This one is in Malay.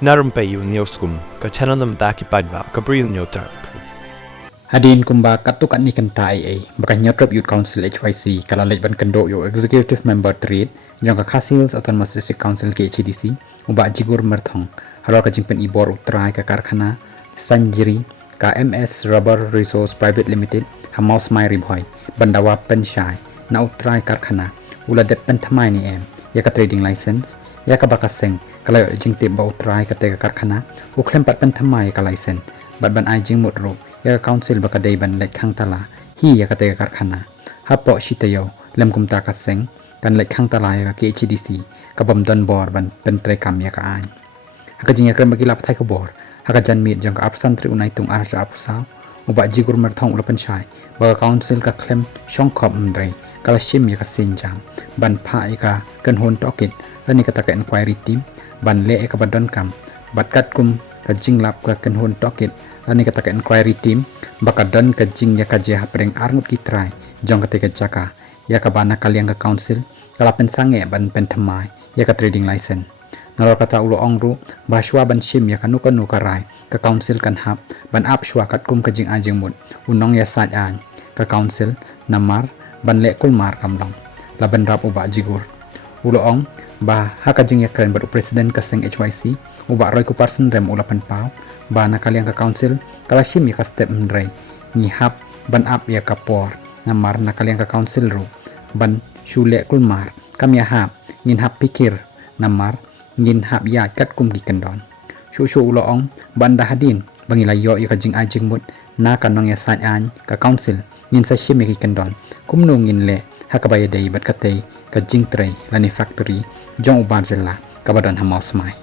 Na Rympei U ka channel nam ta ki padba ka Bri U Hynñiewtrep. Hadin kumba katukan ni kanta ai baka Hynñiewtrep Youth Council HYC kala ban Khyndew yo executive member trade jong ka Khasils Autonomous District Council ke HDC uba jigur merthong haro ka jingpen ibor Trai ka karkhana sanjiri ka MS Rubber Resource Private Limited hamaus mai ribhoi bandawa penshai na Trai karkhana ula det Pynthymmai ni ya ka trading license ya ka baka seng kala jingte ba Trai ka te karkhana uklem pat Pynthymmai ka license ban ai jing mutro ya council baka dei ban lek khang tala hi ya ka te karkhana hapo shitayo lem kumta ka seng kan lek khang tala ya ka HDC ka bam don bor ban pen tre kam ya ka an haka jing ya krem bagi lap thai ka bor haka jan mit jang ka apsan tri unai tung arsa apsa uba jigur merthong ulapan shai baka council ka klem shong khop mdrei kala shim ya ka sinjam ban pha ya ka kan hon tokit ani ka ta ka inquiry team ban le ka badon kam batkat kum ka jinglap ka kan hon tokit ani ka ta ka inquiry team baka don ka Jingkajia Hapdeng Ngut ki Trai jong ka te ka jaka ya ka bana kaliang ka council kala Pynsangeh ban Pynthymmai ya ka trading license nalor kata ulo ongru baswa ban shim ya kanu ka rai ka council kan hap ban ap shwa kat kum ka jing ajing mut unong ya saj an ka council namar ban le kulmar kamlong laban rap uba jigur ulo ong ba haka jing ya kren ber presiden ka seng HYC uba roy ku parsen rem ulapan pau ba na kaliang ka council kala shim ya ka step mdrei ni hap ban ap ya ka por namar na kaliang ka council ru ban shule kulmar kam ya hap ngin hap pikir namar ngin hap ya kat kum di kendon shu ulo ong banda hadin bangila yo ya ka jing ajing mut na kanong ya saj an ka council ngin sa shim ya ki kendon kumno ngin le hakabaya dei bat katei ka jing trai lani factory jong uban zela kabadan hamaus mai